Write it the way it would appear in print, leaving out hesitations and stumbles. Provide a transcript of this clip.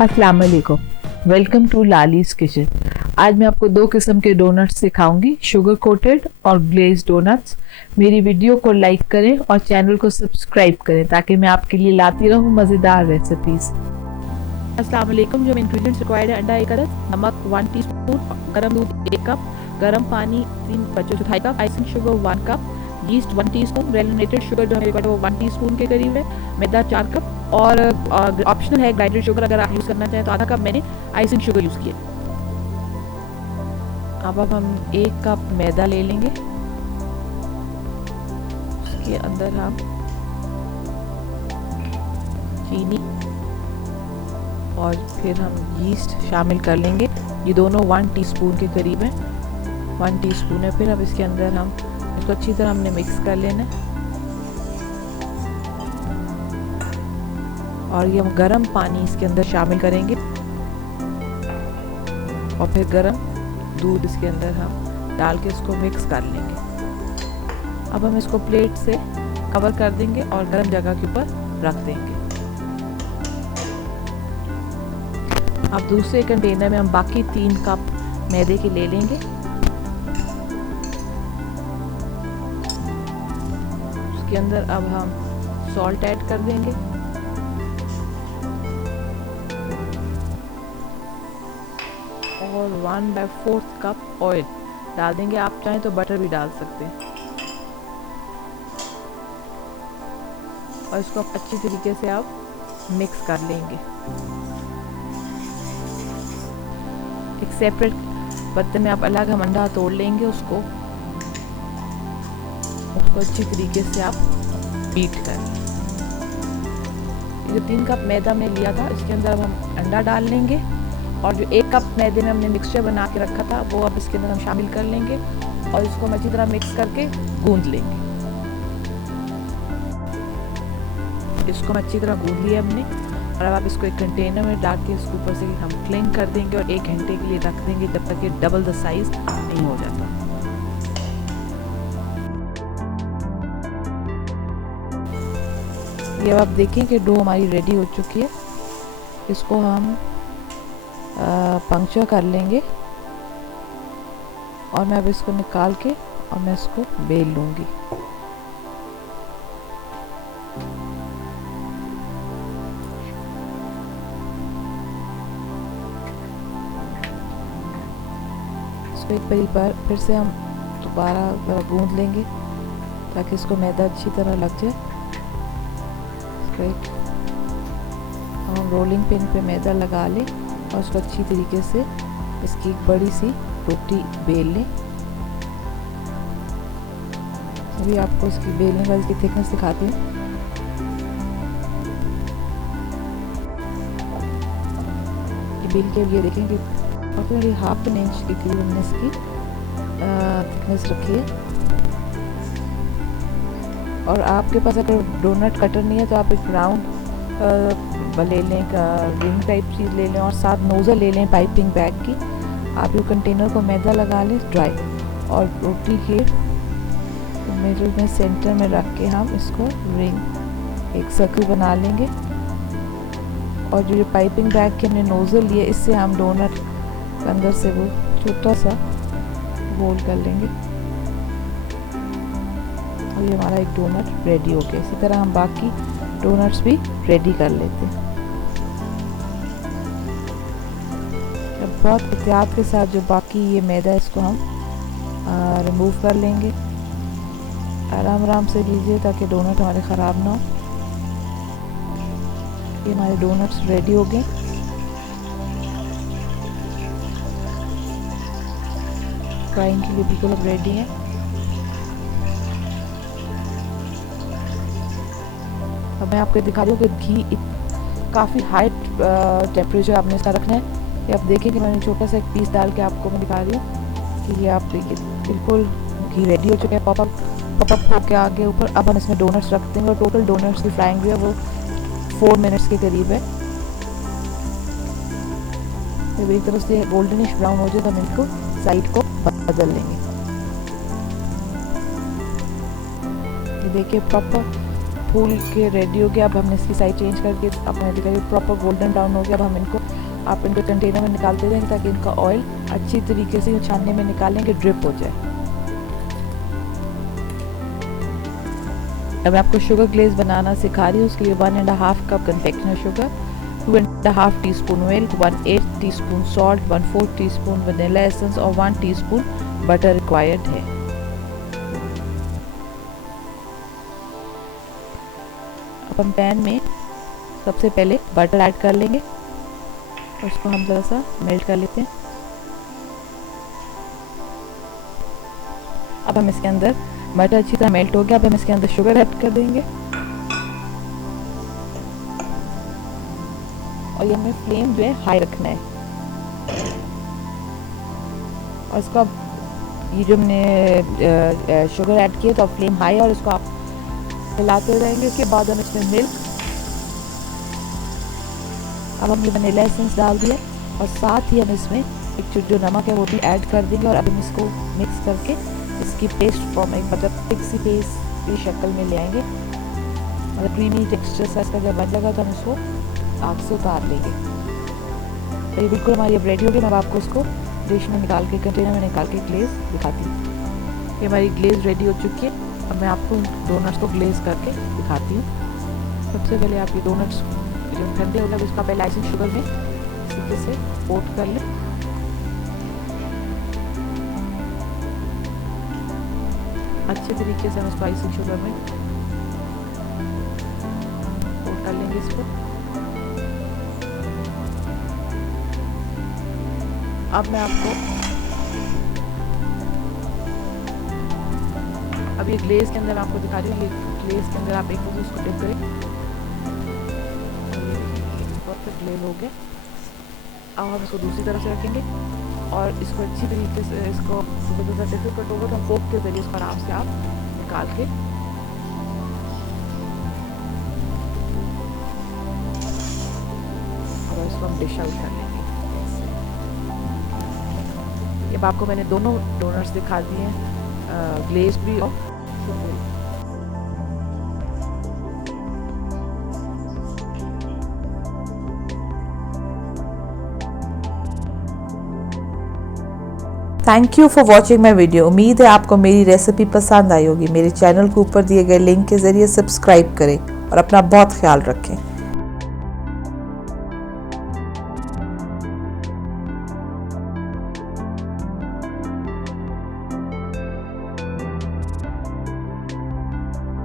अस्सलाम वालेकुम। Welcome to Lali's kitchen. आज मैं आपको दो किस्म के डोनट्स सिखाऊंगी, शुगर कोटेड और ग्लेज डोनट्स। मेरी वीडियो को लाइक करें और चैनल को सब्सक्राइब करें ताकि मैं आपके लिए लाती रहूं मज़ेदार रेसिपीज। अस्सलाम वालेकुम। जो इंग्रेडिएंट्स रिक्वायर्ड है: अंडा 1 अदद, नमक 1 टीस्पून, गर्म दूध 1 कप, गर्म पानी 3/4 cup, icing sugar 1 cup, yeast 1 teaspoon, granulated sugar जो हमें वो 1 टीस्पून के करीब है, मैदा 4 कप और ऑप्शनल है ग्राइंडेड शुगर अगर आप यूज़ करना चाहें तो आधा कप मैंने आइसिंग शुगर यूज़ किया। अब हम 1 कप मैदा ले लेंगे, उसके अंदर हम चीनी और फिर हम यीस्ट शामिल कर लेंगे। ये दोनों 1 टीस्पून के करीब है, 1 टीस्पून है। फिर अब इसके अंदर हम इसको अच्छी तरह हमने मिक्स कर लेना है और ये हम गर्म पानी इसके अंदर शामिल करेंगे और फिर गर्म दूध इसके अंदर हम डाल के इसको मिक्स कर लेंगे। अब हम इसको प्लेट से कवर कर देंगे और गर्म जगह के ऊपर रख देंगे। अब दूसरे कंटेनर में हम बाकी 3 कप मैदे के ले लेंगे, उसके अंदर अब हम सॉल्ट ऐड कर देंगे और 1/4 कप ऑयल डाल देंगे। आप चाहें तो बटर भी डाल सकते हैं और इसको अच्छी तरीके से आप मिक्स कर लेंगे। एक सेपरेट बर्तन में आप अलग हम अंडा तोड़ लेंगे, उसको अच्छी तरीके से आप बीट कर। ये जो 3 कप मैदा में लिया था इसके अंदर अब हम अंडा डाल लेंगे और जो 1 कप मैदे में हमने मिक्सचर बना के रखा था वो अब इसके अंदर हम शामिल कर लेंगे और इसको हम अच्छी तरह मिक्स करके गूंद लेंगे। इसको हम अच्छी तरह गूंद लिया हमने और अब आप इसको एक कंटेनर में डाल के इसके ऊपर से हम क्लिंग कर देंगे और 1 घंटे के लिए रख देंगे जब तक ये डबल द साइज नहीं हो जाता। ये अब आप देखें कि डो हमारी रेडी हो चुकी है। इसको हम पंक्चर कर लेंगे और मैं अब इसको निकाल के और मैं इसको बेल लूँगी। इसको एक बार फिर से हम दोबारा गूंद लेंगे ताकि इसको मैदा अच्छी तरह लग जाए। हम रोलिंग पिन पे मैदा लगा लें और उसको अच्छी तरीके से इसकी एक बड़ी सी रोटी बेल लें। अभी आपको इसकी बेलने का इसकी थिकनेस दिखाती हूँ। ये बेल के ये देखें कि अप्रॉक्सिमेटली 1/2 इंच के करीब हमने इसकी थिकनेस रखी है। और आपके पास अगर डोनट कटर नहीं है तो आप एक राउंड ले लें, रिंग टाइप चीज़ ले लें और साथ नोज़ल ले लें पाइपिंग बैग की। आप ये कंटेनर को मैदा लगा लें ड्राई और रोटी के मिडल में सेंटर में रख के हम इसको रिंग एक सर्कल बना लेंगे और जो पाइपिंग बैग के हमने नोज़ल लिए इससे हम डोनट के अंदर से वो छोटा सा होल कर लेंगे और ये हमारा एक डोनट रेडी हो गया। इसी तरह हम बाकी डोनट्स भी रेडी कर लेते हैं। अब बहुत एहतियात के साथ जो बाकी ये मैदा इसको हम रिमूव कर लेंगे। आराम आराम से लीजिए ताकि डोनट हमारे ख़राब ना हो। ये हमारे डोनट्स रेडी हो गए। फ्राइंग के लिए बिल्कुल अब रेडी हैं। अब मैं आपको दिखा दूँ कि घी काफ़ी हाई टेम्परेचर आपने इसका रखना है। ये आप देखें कि मैंने छोटा सा एक पीस डाल के आपको मैं दिखा रही हूँ कि ये आप देखिए बिल्कुल घी रेडी हो चुके हैं, पॉपअप होके आगे ऊपर। अब हम इसमें डोनट्स रख देंगे और टोटल डोनट्स की फ्राइंग जो है वो 4 मिनट्स के करीब है। जब एक तरफ से गोल्डनिश ब्राउन हो जाए तो हम इनको साइड को बदल लेंगे। ये देखिए प्रॉपर फूल के रेडी हो गया। अब हमने इसकी साइड चेंज करके अपने दिखाई प्रॉपर गोल्डन ब्राउन हो गया। अब हम इनको आप इनको कंटेनर में निकालते रहेंगे ताकि इनका ऑयल अच्छी तरीके से छानने में निकालेंगे, ड्रिप हो जाए। अब मैं आपको शुगर ग्लेज बनाना सिखा रही हूँ। उसके लिए 1.5 cup confectioner sugar, 2.5 teaspoon milk, 1/8 teaspoon salt, 1/4 teaspoon vanilla essence और 1 टीस्पून बटर रिक्वायर्ड है। अब हम पैन में सबसे पहले बटर ऐड कर लेंगे और उसको हम थोड़ा सा मेल्ट कर लेते हैं। अब हम इसके अंदर बटर अच्छी तरह मेल्ट हो गया। अब हम इसके अंदर शुगर ऐड कर देंगे और ये हमें फ्लेम जो है हाई रखना है। और इसको अब ये जो हमने शुगर ऐड किया तो अब फ्लेम हाई और इसको आप हिलाते रहेंगे। उसके बाद हम इसमें मिल्क, अब हमने वनीला एसेंस डाल दिया और साथ ही हम इसमें एक जो नमक है वो भी ऐड कर देंगे और अब हम इसको मिक्स करके इसकी पेस्ट फॉर्म में मतलब थिक सी पेस्ट की शक्ल में ले आएंगे। मतलब क्रीमी टेक्सचर सा इसका जब बन जाएगा तो हम इसको आग से उतार लेंगे। तो ये बिल्कुल हमारी अब रेडी हो गई। मैं आपको उसको डिश में निकाल के कंटेनर में निकाल के ग्लेज दिखाती हूँ। ये हमारी ग्लेज रेडी हो चुकी है। अब मैं आपको डोनट्स को ग्लेज करके दिखाती हूँ। सबसे पहले आप ये डोनट्स जो ठंडे होगा उसका पहले आइसिंग शुगर में सीधे से कोट कर लें। अच्छे तरीके से हम इसको आइसिंग शुगर में कोट कर लेंगे इसको। अब मैं आपको अब ये ग्लेज के अंदर मैं आपको दिखा रही हूँ। ये ग्लेज के अंदर आप एक बार उसको डिप करें। परफेक्ट ग्लेज हो गया। अब हम इसको दूसरी तरफ से रखेंगे और इसको अच्छी तरीके से इसको डिफिकल्ट होगा तो हम फोक के जरिए इसको आराम से आप निकाल के और इसको हम डिश आउट कर लेंगे। अब आपको मैंने दोनों डोनट्स दिखा दिए हैं, ग्लेज भी और thank you for watching my video. उम्मीद है आपको मेरी रेसिपी पसंद आई होगी। मेरे चैनल को ऊपर दिए गए लिंक के ज़रिए सब्सक्राइब करें और अपना बहुत ख्याल रखें।